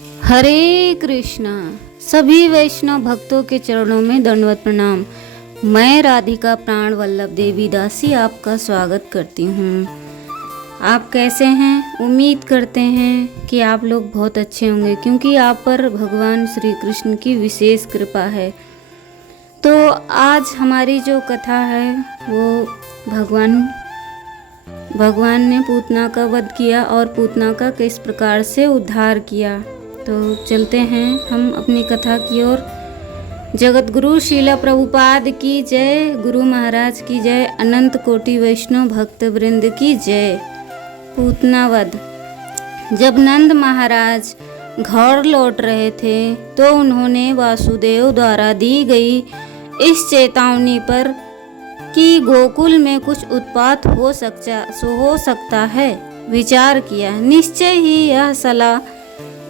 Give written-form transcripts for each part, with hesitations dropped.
हरे कृष्णा। सभी वैष्णव भक्तों के चरणों में दंडवत प्रणाम। मैं राधिका प्राण वल्लभ देवी दासी आपका स्वागत करती हूँ। आप कैसे हैं? उम्मीद करते हैं कि आप लोग बहुत अच्छे होंगे, क्योंकि आप पर भगवान श्री कृष्ण की विशेष कृपा है। तो आज हमारी जो कथा है वो भगवान ने पूतना का वध किया और पूतना का किस प्रकार से उद्धार किया। तो चलते हैं हम अपनी कथा की ओर। जगत गुरु श्रील प्रभुपाद की जय, गुरु महाराज की जय, अनंत कोटि वैष्णव भक्त वृंद की जय। पूतना वध। जब नंद महाराज घर लौट रहे थे तो उन्होंने वासुदेव द्वारा दी गई इस चेतावनी पर कि गोकुल में कुछ उत्पात हो सकता है विचार किया। निश्चय ही यह सलाह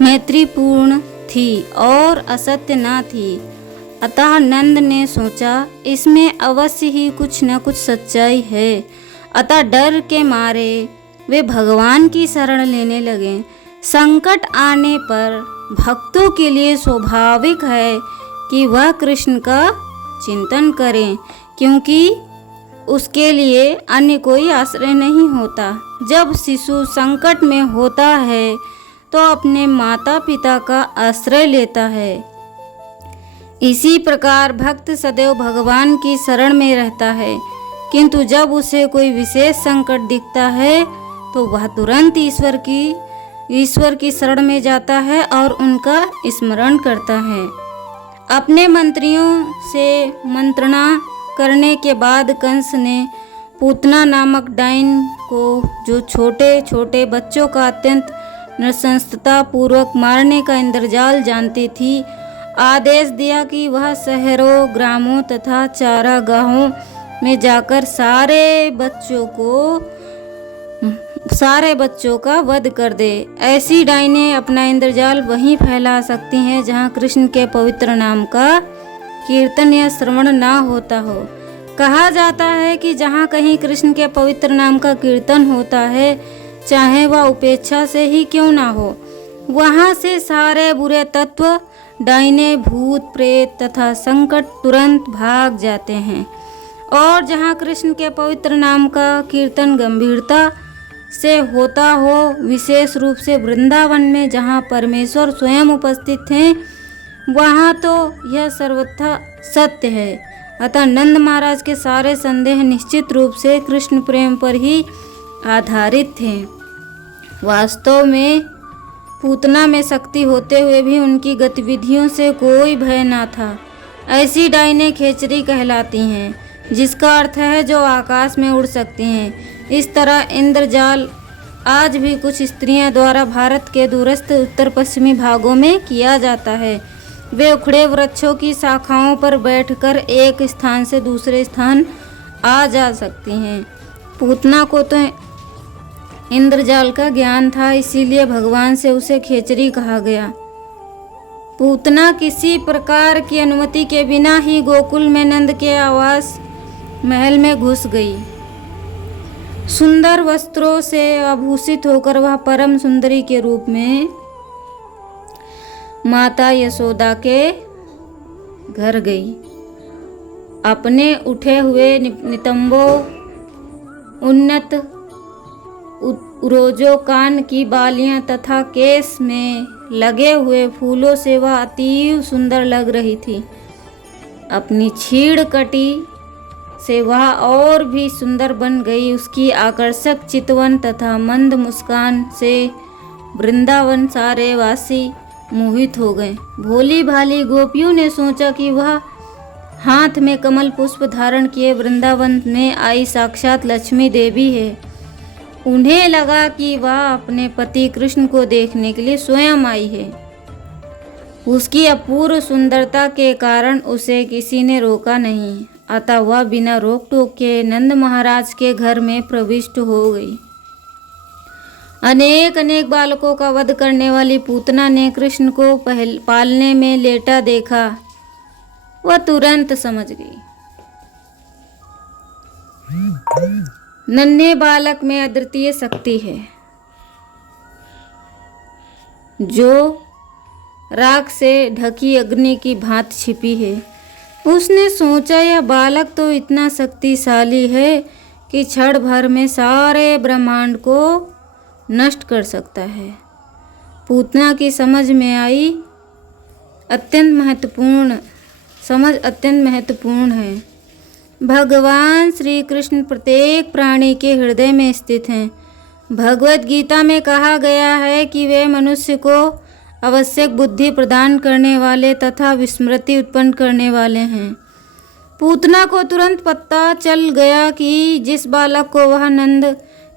मैत्रीपूर्ण थी और असत्य न थी। अतः नंद ने सोचा इसमें अवश्य ही कुछ न कुछ सच्चाई है। अतः डर के मारे वे भगवान की शरण लेने लगे। संकट आने पर भक्तों के लिए स्वाभाविक है कि वह कृष्ण का चिंतन करें, क्योंकि उसके लिए अन्य कोई आश्रय नहीं होता। जब शिशु संकट में होता है तो अपने माता पिता का आश्रय लेता है। इसी प्रकार भक्त सदैव भगवान की शरण में रहता है, किंतु जब उसे कोई विशेष संकट दिखता है तो वह तुरंत ईश्वर की शरण में जाता है और उनका स्मरण करता है। अपने मंत्रियों से मंत्रणा करने के बाद कंस ने पूतना नामक डाइन को, जो छोटे छोटे बच्चों का अत्यंत नृशंसता पूर्वक मारने का इंद्रजाल जानती थी, आदेश दिया कि वह शहरों, ग्रामों तथा चारागाहों में जाकर सारे बच्चों का वध कर दे। ऐसी डाइनें अपना इंद्रजाल वहीं फैला सकती हैं जहां कृष्ण के पवित्र नाम का कीर्तन या श्रवण ना होता हो। कहा जाता है कि जहाँ कहीं कृष्ण के पवित्र नाम का कीर्तन होता है, चाहे वह उपेक्षा से ही क्यों ना हो, वहाँ से सारे बुरे तत्व, डाइने, भूत प्रेत तथा संकट तुरंत भाग जाते हैं। और जहाँ कृष्ण के पवित्र नाम का कीर्तन गंभीरता से होता हो, विशेष रूप से वृंदावन में जहाँ परमेश्वर स्वयं उपस्थित हैं, वहाँ तो यह सर्वथा सत्य है। अतः नंद महाराज के सारे संदेह निश्चित रूप से कृष्ण प्रेम पर ही आधारित थे। वास्तव में पूतना में शक्ति होते हुए भी उनकी गतिविधियों से कोई भय न था। ऐसी डाइनें खेचरी कहलाती हैं, जिसका अर्थ है जो आकाश में उड़ सकती हैं। इस तरह इंद्रजाल आज भी कुछ स्त्रियों द्वारा भारत के दूरस्थ उत्तर पश्चिमी भागों में किया जाता है। वे उखड़े वृक्षों की शाखाओं पर बैठकर एक स्थान से दूसरे स्थान आ जा सकती हैं। पूतना को तो इंद्रजाल का ज्ञान था, इसीलिए भगवान से उसे खेचरी कहा गया। पूतना किसी प्रकार की अनुमति के बिना ही गोकुल में नंद के आवास महल में घुस गई। सुंदर वस्त्रों से आभूषित होकर वह परम सुंदरी के रूप में माता यशोदा के घर गई। अपने उठे हुए नितंबों, उन्नत रोजो कान की बालियां तथा केस में लगे हुए फूलों से वह अतीव सुंदर लग रही थी। अपनी छीड़ कटी से वह और भी सुंदर बन गई। उसकी आकर्षक चितवन तथा मंद मुस्कान से वृंदावन सारे वासी मोहित हो गए। भोली भाली गोपियों ने सोचा कि वह हाथ में कमल पुष्प धारण किए वृंदावन में आई साक्षात लक्ष्मी देवी है। उन्हें लगा कि वह अपने पति कृष्ण को देखने के लिए स्वयं आई है। उसकी अपूर्व सुंदरता के कारण उसे किसी ने रोका नहीं, अतः वह बिना रोक टोक के नंद महाराज के घर में प्रविष्ट हो गई। अनेक बालकों का वध करने वाली पूतना ने कृष्ण को पालने में लेटा देखा। वह तुरंत समझ गई नन्हे बालक में अद्वितीय शक्ति है, जो राख से ढकी अग्नि की भांति छिपी है। उसने सोचा यह बालक तो इतना शक्तिशाली है कि क्षण भर में सारे ब्रह्मांड को नष्ट कर सकता है। पूतना की समझ अत्यंत महत्वपूर्ण है। भगवान श्री कृष्ण प्रत्येक प्राणी के हृदय में स्थित हैं। भगवत गीता में कहा गया है कि वे मनुष्य को आवश्यक बुद्धि प्रदान करने वाले तथा विस्मृति उत्पन्न करने वाले हैं। पूतना को तुरंत पता चल गया कि जिस बालक को वह नंद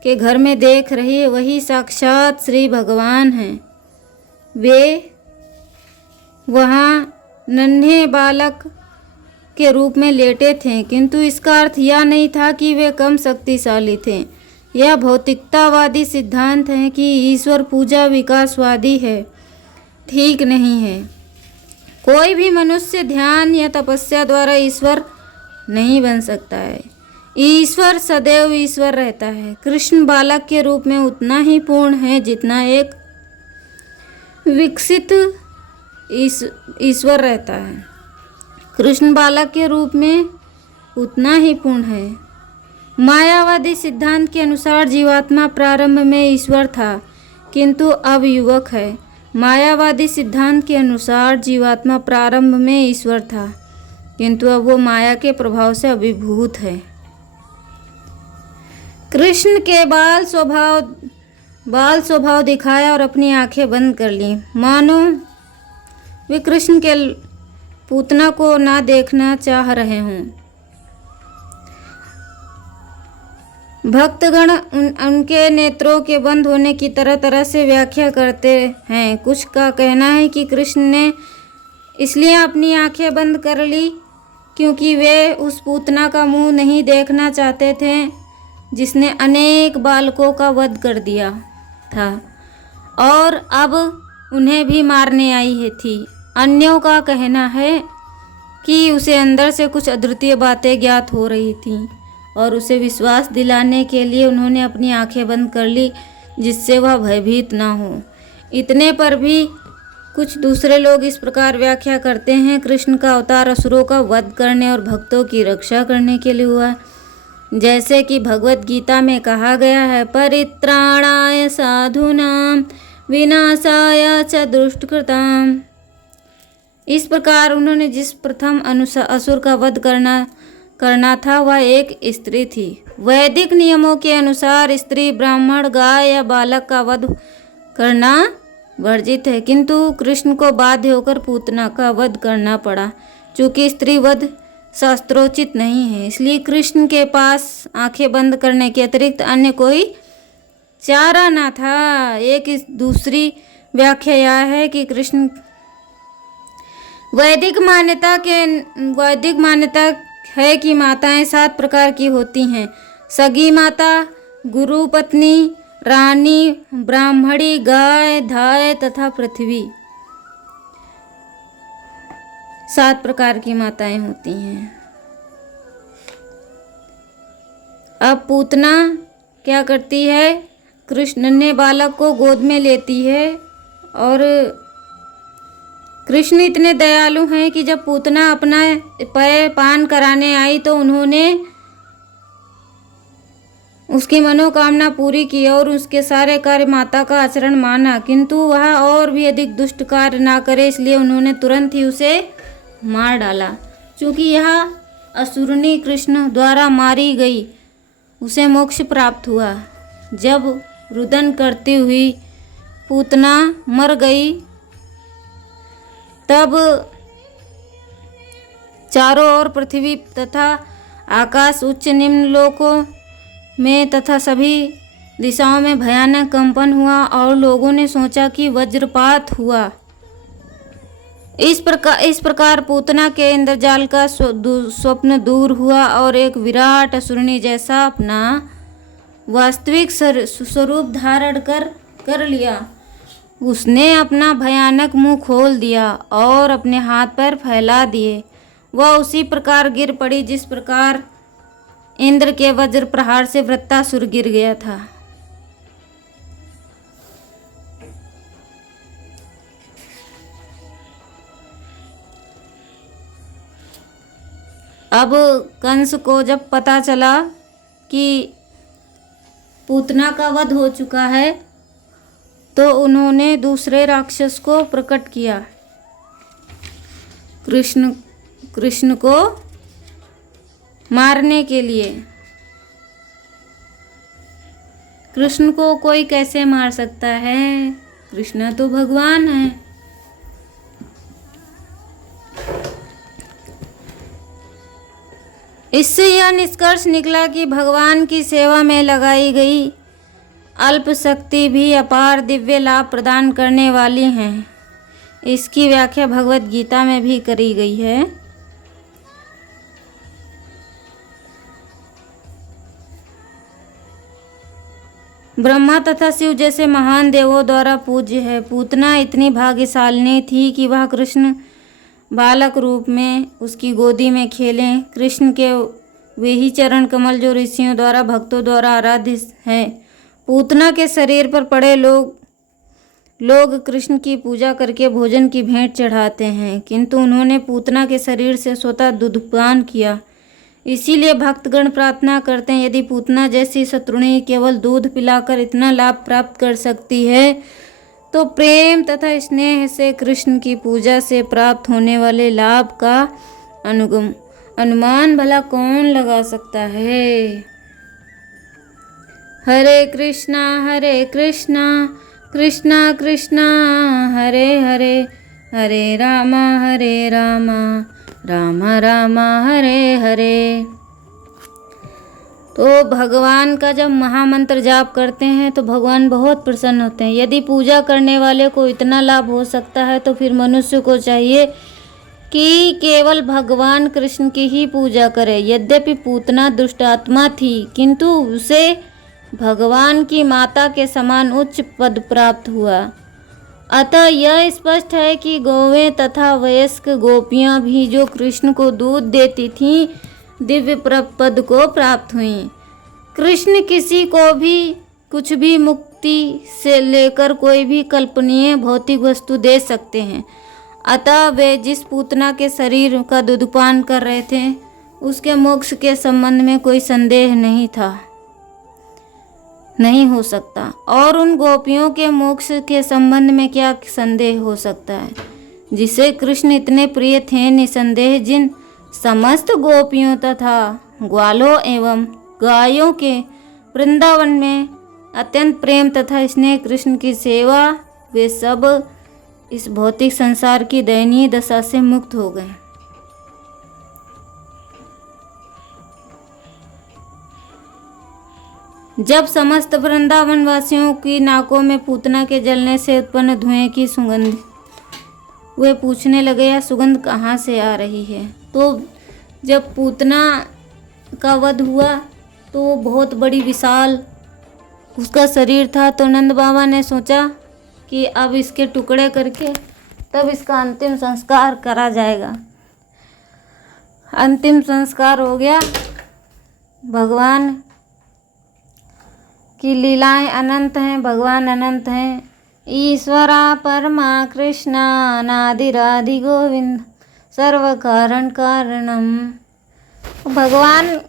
के घर में देख रही है वही साक्षात श्री भगवान हैं। वे वहाँ नन्हे बालक के रूप में लेटे थे, किंतु इसका अर्थ यह नहीं था कि वे कम शक्तिशाली थे। यह भौतिकतावादी सिद्धांत है कि ईश्वर पूजा विकासवादी है, ठीक नहीं है। कोई भी मनुष्य ध्यान या तपस्या द्वारा ईश्वर नहीं बन सकता है। ईश्वर सदैव ईश्वर रहता है। कृष्ण बालक के रूप में उतना ही पूर्ण है जितना एक विकसित ईश्वर रहता है। कृष्ण बालक के रूप में उतना ही पूर्ण है। मायावादी सिद्धांत के अनुसार जीवात्मा प्रारंभ में ईश्वर था किंतु अब युवक है। मायावादी सिद्धांत के अनुसार जीवात्मा प्रारंभ में ईश्वर था किंतु अब वो माया के प्रभाव से अभिभूत है। कृष्ण के बाल स्वभाव दिखाया और अपनी आंखें बंद कर ली, मानो वे कृष्ण के पूतना को ना देखना चाह रहे हों। भक्तगण उनके नेत्रों के बंद होने की तरह तरह से व्याख्या करते हैं। कुछ का कहना है कि कृष्ण ने इसलिए अपनी आंखें बंद कर ली क्योंकि वे उस पूतना का मुंह नहीं देखना चाहते थे जिसने अनेक बालकों का वध कर दिया था और अब उन्हें भी मारने आई है थी। अन्यों का कहना है कि उसे अंदर से कुछ अद्वितीय बातें ज्ञात हो रही थीं और उसे विश्वास दिलाने के लिए उन्होंने अपनी आंखें बंद कर ली जिससे वह भयभीत ना हो। इतने पर भी कुछ दूसरे लोग इस प्रकार व्याख्या करते हैं, कृष्ण का अवतार असुरों का वध करने और भक्तों की रक्षा करने के लिए हुआ, जैसे कि भगवत गीता में कहा गया है, परित्राणाय साधूनां विनाशाय च दुष्कृताम्। इस प्रकार उन्होंने जिस प्रथम असुर का वध करना था वह एक स्त्री थी। वैदिक नियमों के अनुसार स्त्री, ब्राह्मण, गाय या बालक का वध करना वर्जित है, किंतु कृष्ण को बाध्य होकर पूतना का वध करना पड़ा। चूँकि स्त्री वध शास्त्रोचित नहीं है, इसलिए कृष्ण के पास आंखें बंद करने के अतिरिक्त अन्य कोई चारा ना था। एक दूसरी व्याख्या यह है कि कृष्ण वैदिक मान्यता है कि माताएं 7 प्रकार की होती हैं: सगी माता, गुरु पत्नी, रानी, ब्राह्मणी, गाय, धाय तथा पृथ्वी। 7 प्रकार की माताएं होती हैं। अब पूतना क्या करती है, कृष्ण ने बालक को गोद में लेती है और कृष्ण इतने दयालु हैं कि जब पूतना अपना पेय पान कराने आई तो उन्होंने उसकी मनोकामना पूरी की और उसके सारे कार्य माता का आचरण माना, किंतु वह और भी अधिक दुष्ट कार्य ना करे, इसलिए उन्होंने तुरंत ही उसे मार डाला। चूँकि यह असुरनी कृष्ण द्वारा मारी गई, उसे मोक्ष प्राप्त हुआ। जब रुदन करती हुई पूतना मर गई तब चारों ओर पृथ्वी तथा आकाश, उच्च निम्न लोकों में तथा सभी दिशाओं में भयानक कंपन हुआ और लोगों ने सोचा कि वज्रपात हुआ। इस प्रकार पूतना के इंद्रजाल का स्वप्न दूर हुआ और एक विराट असुरनी जैसा अपना वास्तविक स्वरूप धारण कर लिया। उसने अपना भयानक मुंह खोल दिया और अपने हाथ पैर फैला दिए। वह उसी प्रकार गिर पड़ी जिस प्रकार इंद्र के वज्र प्रहार से वृत्तासुर गिर गया था। अब कंस को जब पता चला कि पूतना का वध हो चुका है तो उन्होंने दूसरे राक्षस को प्रकट किया। कृष्ण को मारने के लिए। कृष्ण को कोई कैसे मार सकता है? कृष्ण तो भगवान है। इससे यह निष्कर्ष निकला कि भगवान की सेवा में लगाई गई अल्प शक्ति भी अपार दिव्य लाभ प्रदान करने वाली हैं। इसकी व्याख्या भगवत गीता में भी करी गई है। ब्रह्मा तथा शिव जैसे महान देवों द्वारा पूज्य है। पूतना इतनी भाग्यशालिनी थी कि वह कृष्ण बालक रूप में उसकी गोदी में खेलें। कृष्ण के वे ही चरण कमल जो ऋषियों द्वारा भक्तों द्वारा आराध्य हैं। पूतना के शरीर पर पड़े लोग कृष्ण की पूजा करके भोजन की भेंट चढ़ाते हैं, किंतु उन्होंने पूतना के शरीर से स्वतः दूधपान किया। इसीलिए भक्तगण प्रार्थना करते हैं, यदि पूतना जैसी शत्रुणी केवल दूध पिलाकर इतना लाभ प्राप्त कर सकती है तो प्रेम तथा स्नेह से कृष्ण की पूजा से प्राप्त होने वाले लाभ का अनुमान भला कौन लगा सकता है। हरे कृष्णा कृष्णा कृष्णा हरे हरे, हरे रामा रामा रामा हरे हरे। तो भगवान का जब महामंत्र जाप करते हैं तो भगवान बहुत प्रसन्न होते हैं। यदि पूजा करने वाले को इतना लाभ हो सकता है तो फिर मनुष्य को चाहिए कि केवल भगवान कृष्ण की ही पूजा करे। यद्यपि पूतना दुष्टात्मा थी, किंतु उसे भगवान की माता के समान उच्च पद प्राप्त हुआ। अतः यह स्पष्ट है कि गौवें तथा वयस्क गोपियां भी जो कृष्ण को दूध देती थीं दिव्य पद को प्राप्त हुई। कृष्ण किसी को भी कुछ भी मुक्ति से लेकर कोई भी कल्पनीय भौतिक वस्तु दे सकते हैं। अतः वे जिस पूतना के शरीर का दूधपान कर रहे थे उसके मोक्ष के संबंध में कोई संदेह नहीं हो सकता। और उन गोपियों के मोक्ष के संबंध में क्या संदेह हो सकता है, जिसे कृष्ण इतने प्रिय थे। निसंदेह जिन समस्त गोपियों तथा ग्वालों एवं गायों के वृंदावन में अत्यंत प्रेम तथा स्नेह कृष्ण की सेवा, वे सब इस भौतिक संसार की दयनीय दशा से मुक्त हो गए। जब समस्त वृंदावन वासियों की नाकों में पूतना के जलने से उत्पन्न धुएं की सुगंध, वे पूछने लगे यह सुगंध कहाँ से आ रही है। तो जब पूतना का वध हुआ तो वो बहुत बड़ी विशाल उसका शरीर था। तो नंद बाबा ने सोचा कि अब इसके टुकड़े करके तब इसका अंतिम संस्कार करा जाएगा। अंतिम संस्कार हो गया। भगवान की लीलाएं अनंत हैं, भगवान अनंत हैं। ईश्वरा परमा कृष्णा अनादिरादि गोविंद सर्व कारण कारणम। भगवान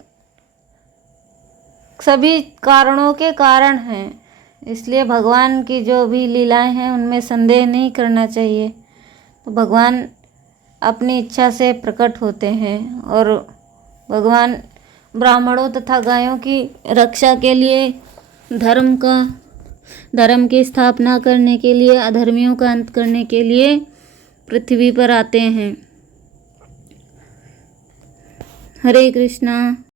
सभी कारणों के कारण हैं, इसलिए भगवान की जो भी लीलाएं हैं उनमें संदेह नहीं करना चाहिए। तो भगवान अपनी इच्छा से प्रकट होते हैं और भगवान ब्राह्मणों तथा गायों की रक्षा के लिए, धर्म की स्थापना करने के लिए, अधर्मियों का अंत करने के लिए पृथ्वी पर आते हैं। हरे कृष्णा।